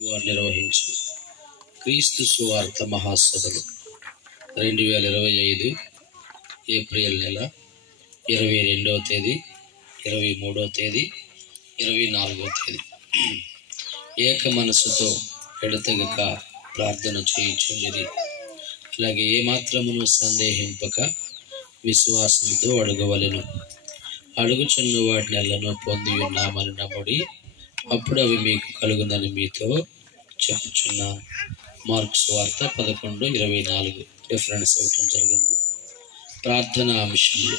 వారు నిర్వహించు క్రీస్తు సువార్త మహాసభలు 2025 ఏప్రిల్ నెల 22వ తేదీ, 23వ తేదీ, 24వ తేదీ ఏక మనసుతో ఎడతెగక ప్రార్థన చేయుచుండిరి. అలాగే ఏమాత్రమును సందేహింపక విశ్వాసంతో అడగవలెను. అడుగుచున్న వాటిని ఎల్లను పొంది ఉన్నామని నమ్ముడి, అప్పుడు అవి మీకు కలుగునని మీతో చెప్పుచున్నాను. మార్క్స్ వార్త 11:24 రిఫరెన్స్ ఇవ్వటం జరిగింది. ప్రార్థన అంశములు.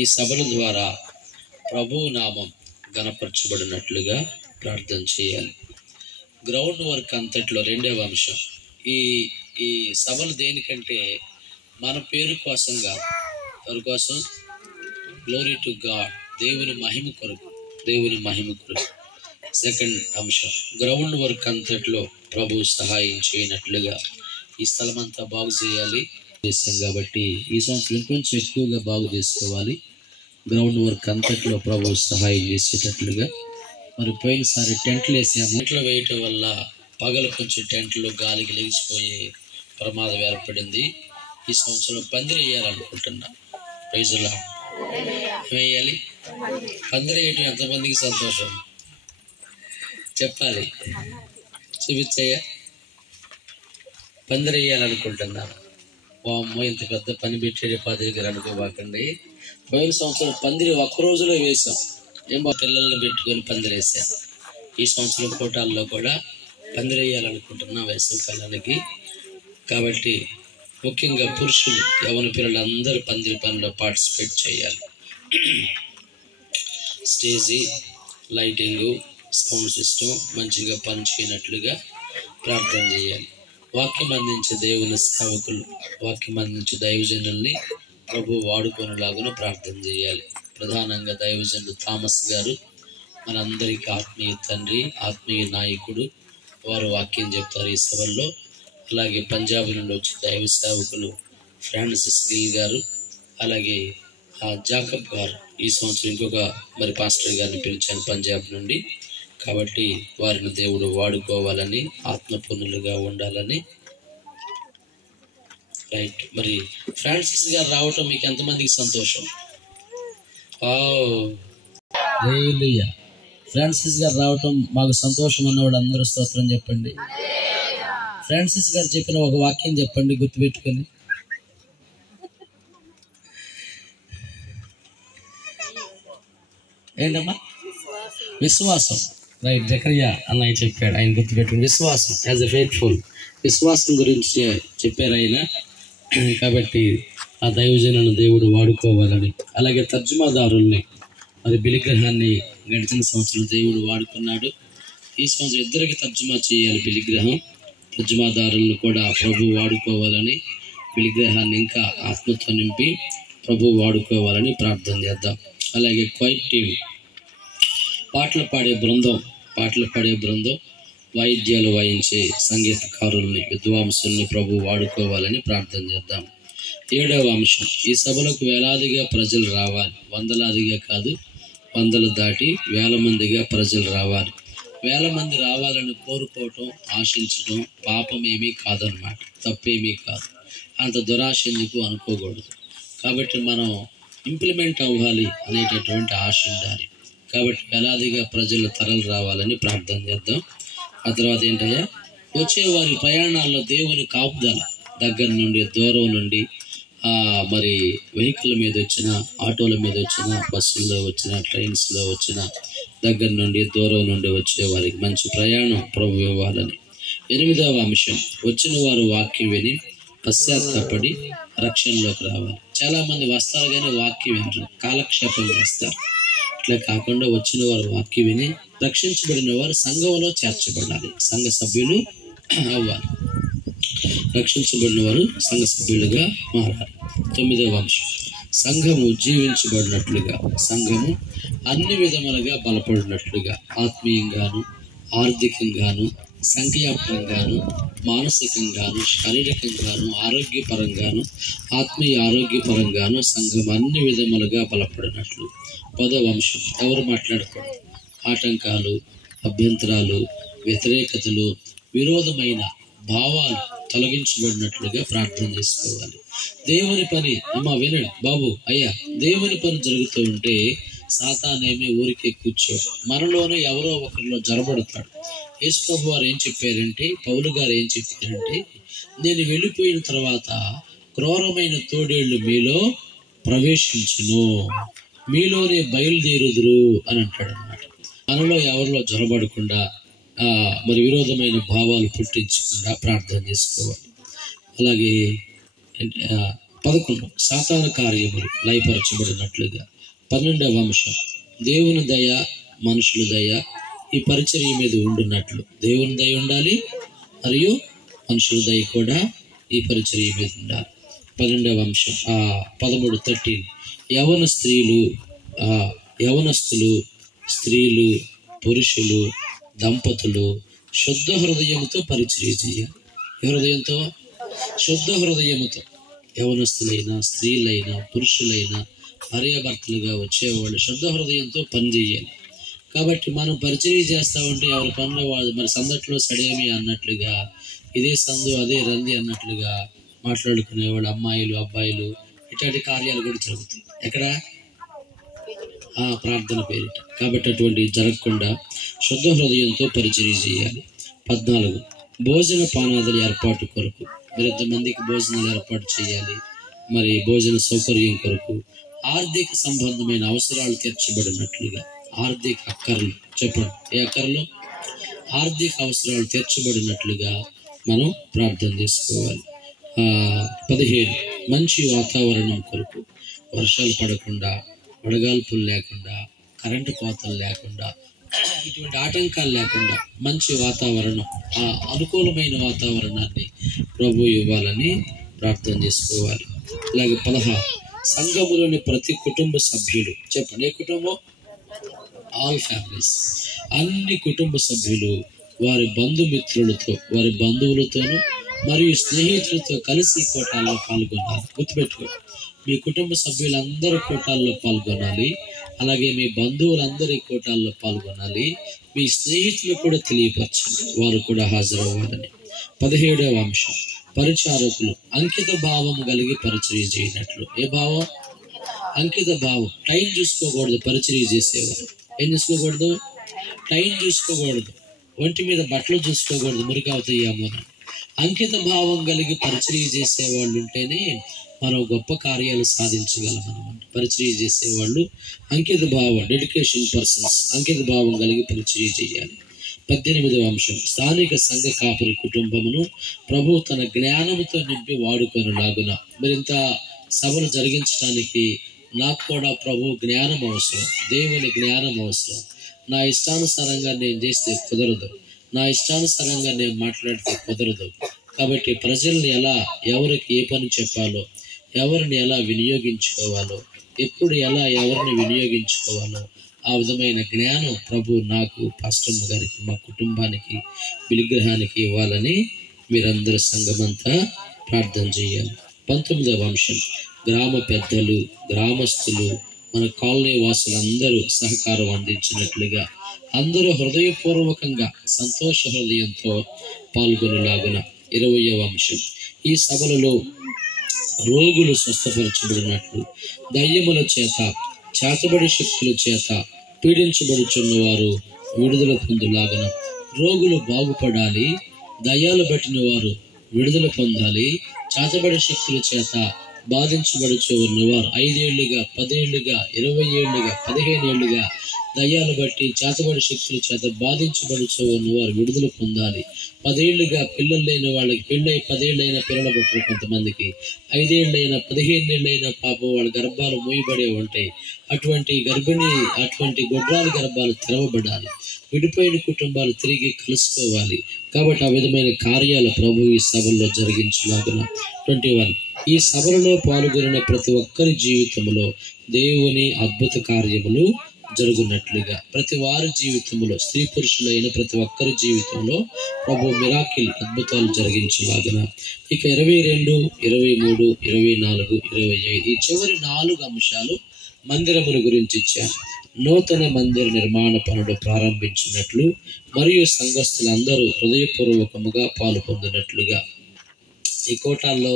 ఈ సభల ద్వారా ప్రభువు నామం గణపరచబడినట్లుగా ప్రార్థన చేయాలి. గ్రౌండ్ వర్క్ అంతట్లో రెండవ అంశం. ఈ సభలు దేనికంటే మన పేరు కోసం కాదు, ఎవరి కోసం? గ్లోరీ టు గాడ్, దేవుని మహిమ కొరకు, దేవుని మహిమ కొరకు. సెకండ్ అంశం, గ్రౌండ్ వర్క్ అంతట్లో ప్రభు సహాయం చేయనట్లుగా ఈ స్థలం అంతా బాగు చేయాలి చేస్తాం కాబట్టి ఈ సంవత్సరం కొంచెం ఎక్కువగా బాగు చేసుకోవాలి. గ్రౌండ్ వర్క్ అంతట్లో ప్రభు సహాయం చేసేటట్లుగా. మరి పోయినసారి టెంట్లు వేసాము. టెంట్లు వేయటం వల్ల పగలు కొంచెం టెంట్లు గాలికి లేచిపోయే ప్రమాదం ఏర్పడింది. ఈ సంవత్సరం పందిరి వేయాలనుకుంటున్నా. ప్రైజులా వేయాలి. పందిరి వేయటం ఎంతమందికి సంతోషం చెప్పాలి, చూపించయ్యా. పందిరి వేయాలనుకుంటున్నాను. వామ్మో, ఇంత పెద్ద పని పెట్టేది పాదిరికి అనుకోబాకండి. పోయిన సంవత్సరం పందిరి ఒక్క రోజులో వేసాం. పిల్లల్ని పెట్టుకొని పందిరి వేసాం. ఈ సంవత్సరం కోటాల్లో కూడా పందిరి వేయాలనుకుంటున్నాం వేసవి కాలానికి. కాబట్టి ముఖ్యంగా పురుషులు, యవన పిల్లలు అందరూ పందిరి పనిలో పార్టిసిపేట్ చేయాలి. స్టేజీ, లైటింగు, సౌండ్ సిస్టమ్ మంచిగా పనిచేయనట్లుగా ప్రార్థన చేయాలి. వాక్యం అందించే దేవుని సేవకులు, వాక్యం అందించే దైవజనుల్ని ప్రభు వాడుకునేలాగా ప్రార్థన చేయాలి. ప్రధానంగా దైవజనుడు థామస్ గారు మనందరికీ ఆత్మీయ తండ్రి, ఆత్మీయ నాయకుడు. వారు వాక్యం చెప్తారు ఈ సభల్లో. అలాగే పంజాబ్ నుండి వచ్చే దైవ సేవకులు ఫ్రాన్సిస్ గిల్ గారు, అలాగే జాకబ్ గారు. ఈ సంవత్సరం ఇంకొక పాస్టర్ గారిని పిలిచాను పంజాబ్ నుండి. కాబట్టి వారిని దేవుడు వాడుకోవాలని, ఆత్మపూర్ణులుగా ఉండాలని. రైట్. మరి ఫ్రాన్సిస్ గారు రావటం మీకు ఎంతమందికి సంతోషం? ఫ్రాన్సిస్ గారు రావటం మాకు సంతోషం అన్నవాడు అందరూ స్తోత్రం చెప్పండి. ఫ్రాన్సిస్ గారు చెప్పిన ఒక వాక్యం చెప్పండి గుర్తుపెట్టుకొని. ఏంటమ్మా? విశ్వాసం. రైట్. జకరియా అన్నయ్య చెప్పాడు, ఆయన గుర్తుపెట్టుకుని. విశ్వాసం యాజ్ ఎ ఫెయిత్ఫుల్, విశ్వాసం గురించి చెప్పారు ఆయన. కాబట్టి ఆ దైవజనులను దేవుడు వాడుకోవాలని. అలాగే తర్జుమాదారుల్ని, మరి బిలిగ్రహాన్ని గడిచిన సంవత్సరం దేవుడు వాడుకున్నాడు. ఈ సంవత్సరం ఇద్దరికి తర్జుమా చేయాలి బిలిగ్రహం. తర్జుమాదారులను కూడా ప్రభు వాడుకోవాలని, బిలిగ్రహాన్ని ఇంకా ఆత్మతో నింపి ప్రభు వాడుకోవాలని ప్రార్థన చేద్దాం. అలాగే క్వైట్ టీం, పాటలు పాడే బృందం, వాయిద్యాలు వాయించే సంగీతకారుల్ని, విద్వాంసుల్ని ప్రభు వాడుకోవాలని ప్రార్థన చేద్దాం. 7వ అంశం, ఈ సభలకు వేలాదిగా ప్రజలు రావాలి. వందలాదిగా కాదు, వందలు దాటి వేల మందిగా ప్రజలు రావాలి. వేల మంది రావాలని కోరుకోవటం, ఆశించడం పాపమేమీ కాదన్నమాట, తప్పేమీ కాదు. అంత దురాశ ఎందుకు అనుకోకూడదు. కాబట్టి మనం ఇంప్లిమెంట్ అవ్వాలి అనేటటువంటి ఆశ ఉండాలి. కాబట్టి వేలాదిగా ప్రజలు తరలి రావాలని ప్రార్థన చేద్దాం. ఆ తర్వాత ఏంటయ్యా, వచ్చేవారి ప్రయాణాల్లో దేవుని కాపుదల, దగ్గర నుండి దూరం నుండి, మరి వెహికల్ మీద వచ్చిన, ఆటోల మీద వచ్చిన, బస్సుల్లో వచ్చిన, ట్రైన్స్లో వచ్చిన, దగ్గర నుండి దూరం నుండి వచ్చే వారికి మంచి ప్రయాణం ప్రభు ఇవ్వాలని. 8వ అంశం, వచ్చిన వారు వాక్యం విని పశ్చాత్తాపడి రక్షణలోకి రావాలి. చాలా మంది వస్తారు కానీ వాక్యం వినరు, కాలక్షేపం చేస్తారు. ఇట్లా కాకుండా వచ్చిన వారు వాక్యం విని రక్షించబడిన వారు సంఘంలో చేర్చబడాలి, సంఘ సభ్యులు అవ్వాలి. రక్షించబడిన వారు సంఘ సభ్యులుగా మారాలి. 9వ అంశం, సంఘము జీవించబడినట్లుగా, సంఘము అన్ని విధములుగా బలపడినట్లుగా, ఆత్మీయంగాను, ఆర్థికంగాను, సంఖ్యాపరంగాను, మానసికంగాను, శారీరకంగాను, ఆరోగ్యపరంగాను, ఆత్మీయ ఆరోగ్యపరంగాను సంఘం అన్ని విధములుగా బలపడినట్లు. 10వ అంశం, ఎవరు మాట్లాడకూడదు. ఆటంకాలు, అభ్యంతరాలు, వ్యతిరేకతలు, విరోధమైన భావాలు తొలగించబడినట్లుగా ప్రార్థన చేసుకోవాలి. దేవుని పని అమ్మ వినండి బాబు అయ్యా, దేవుని పని జరుగుతూ ఉంటే సాతానేమి ఊరికే కూర్చో, మనలోనే ఎవరో ఒకరిలో జరబడతాడు. యేసు ప్రభు వారు ఏం చెప్పారంటే, పౌలు గారు ఏం చెప్పారంటే, నేను వెళ్ళిపోయిన తర్వాత క్రూరమైన తోడేళ్లు మీలో ప్రవేశించును, మీలోనే బయలుదేరుదురు అని అంటాడు అన్నమాట. మనలో ఎవరిలో జొరబడకుండా మరి విరోధమైన భావాలు పుట్టించకుండా ప్రార్థన చేసుకోవాలి. అలాగే 11 సాతాను కార్యములు లయపరచబడినట్లుగా. 12వ అంశం దేవుని దయ మనుషుల దయ ఈ పరిచర్య మీద ఉండున్నట్లు. దేవుని దయ ఉండాలి మరియు మనుషుల దయ కూడా ఈ పరిచర్య మీద ఉండాలి. 12వ అంశం 13 యవనస్తులు స్త్రీలు పురుషులు దంపతులు శుద్ధ హృదయంతో పరిచర్య చేయాలి. హృదయంతో శుద్ధ హృదయంతో యవనస్తులైనా స్త్రీలైనా పురుషులైనా భార్యాభర్తలుగా వచ్చేవాళ్ళు శుద్ధ హృదయంతో పనిచేయాలి. కాబట్టి మనం పరిచర్య చేస్తా ఉంటే ఎవరి పనులు వాళ్ళు మరి సందట్లో సడేమి అన్నట్లుగా, ఇదే సందు అదే రంది అన్నట్లుగా మాట్లాడుకునేవాళ్ళు అమ్మాయిలు అబ్బాయిలు ఇట్లాంటి కార్యాలు కూడా జరుగుతాయి. ఎక్కడ ప్రార్థన పేరిట. కాబట్టి అటువంటి జరగకుండా శుద్ధ హృదయంతో పరిచర్య చేయాలి. 14 భోజన పానాదుల ఏర్పాటు కొరకు. మరి ఎంతమందికి భోజనాలు ఏర్పాటు చేయాలి, మరి భోజన సౌకర్యం కొరకు ఆర్థిక సంబంధమైన అవసరాలు తీర్చబడినట్లుగా. ఆర్థిక అక్కర్లు చెప్పండి, ఏ అక్కర్లు? ఆర్థిక అవసరాలు తీర్చబడినట్లుగా మనం ప్రార్థన చేసుకోవాలి. 15 మంచి వాతావరణం కొరకు. వర్షాలు పడకుండా, వడగాల్పులు లేకుండా, కరెంటు కోతలు లేకుండా, ఇటువంటి ఆటంకాలు లేకుండా మంచి వాతావరణం, అనుకూలమైన వాతావరణాన్ని ప్రభు ఇవ్వాలని ప్రార్థన చేసుకోవాలి. అలాగే 16 సంఘములోని ప్రతి కుటుంబ సభ్యులు. చెప్పండి, ఏ కుటుంబం? All families. అన్ని కుటుంబ సభ్యులు వారి బంధుమిత్రులతో, వారి బంధువులతోనూ మరియు స్నేహితులతో కలిసి కూటాల్లో పాల్గొనాలి. గుర్తుపెట్టుకోండి, మీ కుటుంబ సభ్యులందరూ కూటాల్లో పాల్గొనాలి. అలాగే మీ బంధువులందరూ కూటాల్లో పాల్గొనాలి. మీ స్నేహితులు కూడా తెలియపరచండి, వారు కూడా హాజరవ్వాలని. 17వ అంశం పరిచారకులు అంకిత భావం కలిగి పరిచర్య చేయనట్లు. ఏ భావం? అంకిత భావం. టైం చూసుకోకూడదు. పరిచర్య చేసేవారు ఏం చూసుకోకూడదు? టైం చూసుకోకూడదు. ఒంటి మీద బట్టలు చూసుకోకూడదు, మురికి అవుతాయేమో. అంకిత భావం కలిగి పరిచర్య చేసేవాళ్ళు ఉంటేనే మనం గొప్ప కార్యాలు సాధించగలం అన్నమాట. పరిచర్య చేసేవాళ్ళు అంకిత భావం, డెడికేషన్ పర్సన్స్, అంకిత భావం కలిగి పరిచర్య చేయాలి. 18వ అంశం స్థానిక సంఘ కాపురి కుటుంబమును ప్రభు తన జ్ఞానముతో నింపి వాడుకొనులాగున. మరింత సభలు జరిగించడానికి నాకు కూడా ప్రభు జ్ఞానం అవసరం, దేవుని జ్ఞానం అవసరం. నా ఇష్టానుసారంగా నేను చేస్తే కుదరదు, నా ఇష్టానుసారంగా నేను మాట్లాడితే కుదరదు. కాబట్టి ప్రజల్ని ఎలా, ఎవరికి ఏ పని చెప్పాలో, ఎవరిని ఎలా వినియోగించుకోవాలో, ఎప్పుడు ఎలా ఎవరిని వినియోగించుకోవాలో ఆ విధమైన జ్ఞానం ప్రభు నాకు, పాస్టర్ గారికి, మా కుటుంబానికి, విగ్రహానికి ఇవ్వాలని మీరందరూ సంఘమంతా ప్రార్థన చేయాలి. 19వ అంశం గ్రామ పెద్దలు, గ్రామస్తులు, మన కాలనీ వాసులందరూ సహకారం అందించినట్లుగా అందరూ హృదయపూర్వకంగా సంతోష హృదయంతో పాల్గొనలాగున. 20వ అంశం ఈ సభలలో రోగులు స్వస్థపరచబడినట్లు, దయ్యముల చేత, చేతబడి శక్తుల చేత పీడించబడుచున్న వారు విడుదల పొందులాగన. రోగులు బాగుపడాలి, దయ్యాలు పట్టిన వారు విడుదల పొందాలి, చేతబడి శక్తుల చేత బాధించబడుచు ఉన్నవారు 5 ఏళ్లుగా 10 ఏళ్లుగా 20 ఏళ్లుగా 15 ఏళ్లుగా దయ్యాలు బట్టి చేతబడి శక్తుల చేత బాధించబడుచు ఉన్నవారు విడుదల పొందాలి. 10 ఏళ్లుగా పిల్లలు లేని వాళ్ళకి పెళ్ళై 10 ఏళ్ళైనా పిల్లలు పుట్టరు, కొంతమందికి 5 ఏళ్ళైనా 15 ఏళ్ళైనా పాపం వాళ్ళ గర్భాలు మూయబడే ఉంటాయి. అటువంటి గొడ్రాలి గర్భాలు తెరవబడాలి. విడిపోయిన కుటుంబాలు తిరిగి కలుసుకోవాలి. కాబట్టి ఆ విధమైన కార్యాలు ప్రభు ఈ సభల్లో జరిగించలాగున. 21 ఈ సభలలో పాల్గొనిన ప్రతి ఒక్కరి జీవితంలో దేవుని అద్భుత కార్యములు జరుగునట్లుగా. ప్రతి వారి జీవితంలో, స్త్రీ పురుషులైన ప్రతి ఒక్కరి జీవితంలో ప్రభు మిరాకిల్ అద్భుతాలు జరిగించలాగున. ఇక 22, 23, 24, 25 ఈ చివరి 4 అంశాలు మందిరమును గురించి ఇచ్చాను. నూతన మందిర నిర్మాణ పనులు ప్రారంభించినట్లు మరియు సంఘస్థులందరూ హృదయపూర్వకముగా పాలు పొందినట్లుగా ఈ కోటాల్లో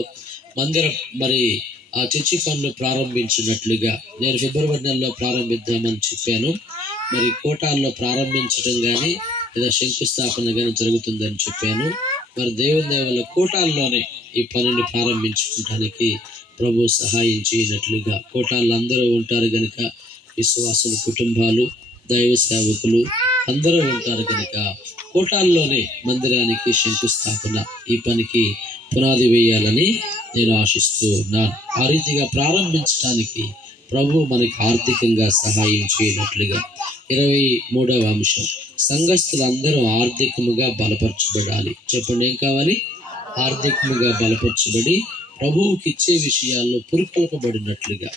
మందిరం ఆ చర్చి పనులు ప్రారంభించినట్లుగా నేను ఫిబ్రవరి నెలలో ప్రారంభిద్దామని చెప్పాను. కోటాల్లో ప్రారంభించడం కానీ లేదా శంకుస్థాపన కానీ జరుగుతుందని చెప్పాను. దేవుని దయ వల్ల కోటాల్లోనే ఈ పనిని ప్రారంభించుకోవడానికి ప్రభు సహాయం చేయనట్లుగా కోటాల్లో అందరూ ఉంటారు కనుక, విశ్వాసుల కుటుంబాలు, దైవ సేవకులు అందరూ ఉంటారు కనుక కోటాల్లోనే మందిరానికి శంకుస్థాపన ఈ పనికి పునాది వేయాలని నేను ఆశిస్తూ ఉన్నాను. ఆ రీతిగా ప్రారంభించడానికి ప్రభు మనకి ఆర్థికంగా సహాయం చేయనట్లుగా 23వ అంశం, సంఘస్థులందరూ ఆర్థికముగా బలపరచబడాలి. చెప్పండి, ఏం కావాలి? ఆర్థికముగా బలపరచబడి ప్రభువుకి ఇచ్చే విషయాల్లో పురికొల్పబడినట్లుగా.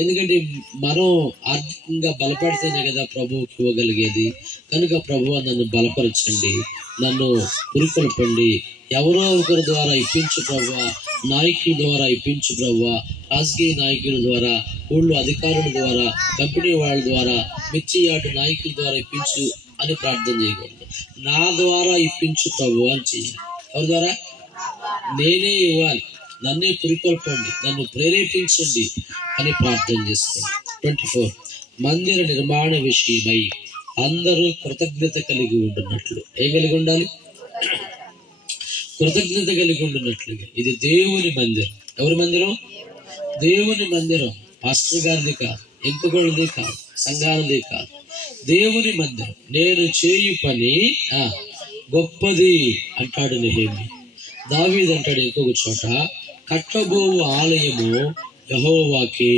ఎందుకంటే మనం ఆర్థికంగా బలపడితేనే కదా ప్రభువుకి ఇవ్వగలిగేది. కనుక ప్రభువా నన్ను బలపరచండి, నన్ను పురికొల్పండి, ఎవరో ఒకరి ద్వారా ఇప్పించు ప్రభువా, నాయకుల ద్వారా ఇప్పించు ప్రభువా, రాజకీయ నాయకుల ద్వారా, ఊళ్ళో అధికారుల ద్వారా, కంపెనీ వాళ్ళ ద్వారా, మిర్చి యార్డు నాయకుల ద్వారా ఇప్పించు అని ప్రార్థన చేయకూడదు. నా ద్వారా ఇప్పించు ప్రభు అని చెయ్యాలి. ఎవరి ద్వారా? నేనే ఇవ్వాలి, నన్నే పురికొల్పండి, నన్ను ప్రేరేపించండి అని ప్రార్థన చేసుకోండి. 24 మందిర నిర్మాణ విషయమై అందరూ కృతజ్ఞత కలిగి ఉంటున్నట్లు. ఏం కలిగి ఉండాలి? కృతజ్ఞత కలిగి ఉంటున్నట్లుగా. ఇది దేవుని మందిరం. ఎవరి మందిరం? దేవుని మందిరం. పాస్టర్ గారిది కాదు, ఎంపుగోళ్ళది కాదు, సంఘాలది కాదు, దేవుని మందిరం. నేను చేయు పని గొప్పది అంటాడు నెహెమ్యా. దావీదు అంటాడు ఇంకొక చోట, కట్టబోవు ఆలయము యెహోవాకే,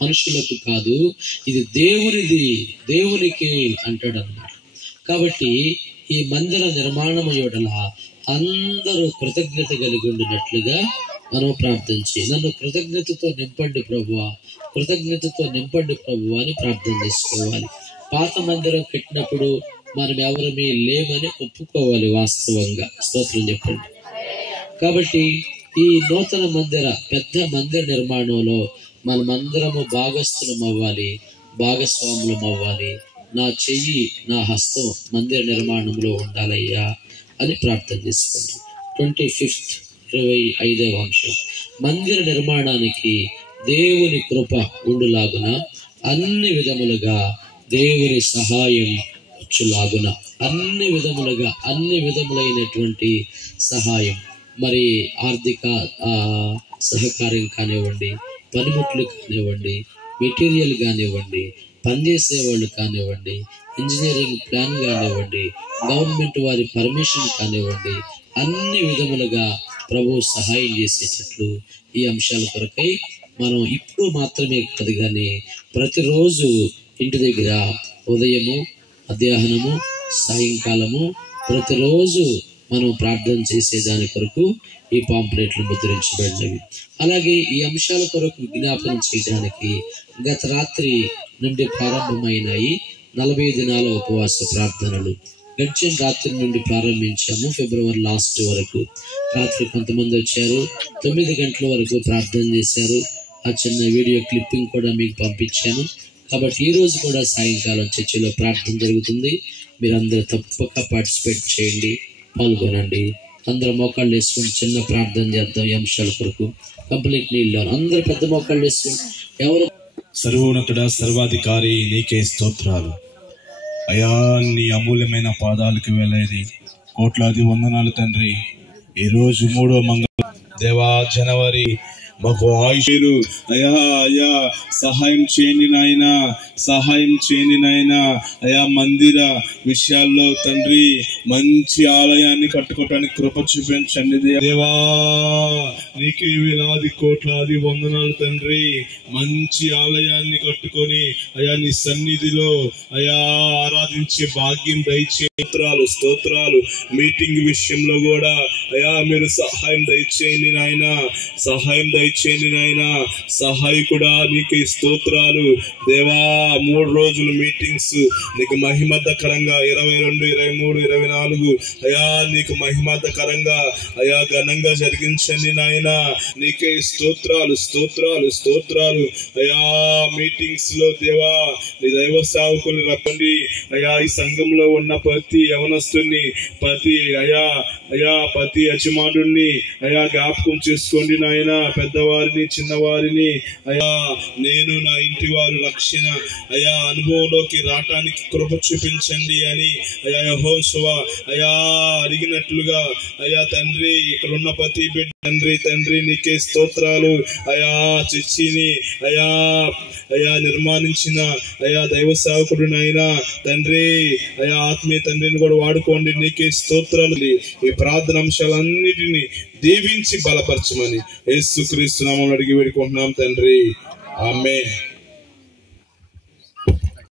మనుషులకు కాదు, ఇది దేవునిది, దేవునికి అంటాడు అన్నమాట. కాబట్టి ఈ మందిర నిర్మాణము యోడల అందరూ కృతజ్ఞత కలిగి ఉండినట్లుగా మనం ప్రార్థించి, నన్ను కృతజ్ఞతతో నింపండి ప్రభువా, కృతజ్ఞతతో నింపండి ప్రభువా అని ప్రార్థన చేసుకోవాలి. పాత మందిరం కట్టినప్పుడు మనం ఎవరమీ లేమని ఒప్పుకోవాలి వాస్తవంగా. స్తోత్రం చెప్పండి. కాబట్టి ఈ నూతన పెద్ద మందిర నిర్మాణంలో మనమందరము భాగస్థులం అవ్వాలి, భాగస్వాములం అవ్వాలి. నా చెయ్యి, నా హస్తం మందిర నిర్మాణంలో ఉండాలయ్యా అని ప్రార్థన చేసుకోండి. 25వ అంశం, మందిర నిర్మాణానికి దేవుని కృప ఉండులాగున అన్ని విధములుగా దేవుని సహాయం వచ్చులాగున, అన్ని విధములైనటువంటి సహాయం, ఆర్థిక సహకారం కానివ్వండి, పనిముట్లు కానివ్వండి, మెటీరియల్ కానివ్వండి, పనిచేసే వాళ్ళు కానివ్వండి, ఇంజనీరింగ్ ప్లాన్ కానివ్వండి, గవర్నమెంట్ వారి పర్మిషన్ కానివ్వండి, అన్ని విధములుగా ప్రభు సహాయం చేసేటట్లు ఈ అంశాల కొరకై మనం ఇప్పుడు మాత్రమే కాదు కానీ ప్రతిరోజు ఇంటి దగ్గర ఉదయము, మధ్యాహ్నము, సాయంకాలము ప్రతిరోజు మనం ప్రార్థన చేసే దాని కొరకు ఈ పాంప్లెట్లు ముద్రించబడినవి. అలాగే ఈ అంశాల కొరకు విజ్ఞాపనం చేయడానికి గత రాత్రి నుండి ప్రారంభమైనాయి 40 దినాల ఉపవాస ప్రార్థనలు. గడిచిన రాత్రి నుండి ప్రారంభించాము, ఫిబ్రవరి లాస్ట్ వరకు. రాత్రి కొంతమంది వచ్చారు, 9 గంటల వరకు ప్రార్థన చేశారు. ఆ చిన్న వీడియో క్లిప్పింగ్ కూడా మీకు పంపించాను. కాబట్టి ఈ రోజు కూడా సాయంకాలం చర్చిలో ప్రార్థన జరుగుతుంది. మీరందరూ తప్పక పార్టిసిపేట్ చేయండి, పాల్గొనండి. అందరూ మోకాళ్ళు వేసుకుని చిన్న ప్రార్థన చేద్దాం. ఈ అంశాల కొరకు కంప్లీట్ నీళ్ళు అందరూ పెద్ద మోకాళ్ళు వేసుకుని. ఎవరు? సర్వోన్నతుడ, సర్వాధికారి, నీకే స్తోత్రాలు అయా. నీ అమూల్యమైన పాదాలకు వేలేది కోట్లాది వందనాలు తండ్రి. ఈరోజు 3వ మంగళవారం దేవా, జనవరి మాకు ఆయుష్ అయా అయా సహాయం చేయండి నాయన, సహాయం చేయండి నాయన. అయా మందిర విషయాల్లో తండ్రి మంచి ఆలయాన్ని కట్టుకోవటానికి కృప చూపించండి దేవా. నీకే వేలాది కోట్లాది వందనాలు తండ్రి. మంచి ఆలయాన్ని కట్టుకొని అయా నీ సన్నిధిలో అయా ఆరాధించే భాగ్యం దయచే స్తోత్రాలు. మీటింగ్ విషయంలో కూడా అయా మీరు సహాయం దయచేయండి నాయన, సహాయం దయచేయండి నాయన. సహాయకుడా నీకే స్తోత్రాలు దేవా. 3 రోజులు మీటింగ్స్ నీకు మహిమద్దకరంగా 22, 23, 24 అయా నీకు మహిమద్దకరంగా అయా ఘనంగా జరిగించండి నాయన. నీకే స్తోత్రాలు స్తోత్రాలు స్తోత్రాలు అయా. మీటింగ్స్ లో దేవా నీ దైవ సేవకులు రప్పండి అయా. ఈ సంఘంలో ఉన్న ప్రతి యవనస్తుని ప్రతి ప్రతి యజమానుడిని అయా జ్ఞాపకం చేసుకోండి నాయన. పెద్దవారిని చిన్నవారిని అయా నేను నా ఇంటి వారు రక్షణ అయా అనుభవంలోకి రావటానికి కృప చూపించండి అని అయా యెహోషువ అయా అడిగినట్లుగా అయా తండ్రి ఇక్కడ ఉన్న ప్రతి బిడ్డ తండ్రి నీకే స్తోత్రాలు అయా. చర్చిని అయా నిర్మాణించిన అయా దైవ సేవకుడు నాయనా తండ్రి అయా ఆత్మీయ తండ్రిని కూడా వాడుకోండి. నీకే స్తోత్రాలు. ఈ ప్రార్థన అంశాలన్నిటినీ దీవించి బలపరచమని యేసుక్రీస్తు నామములో అడిగి వేడుకుంటున్నాం తండ్రి. ఆమేన్.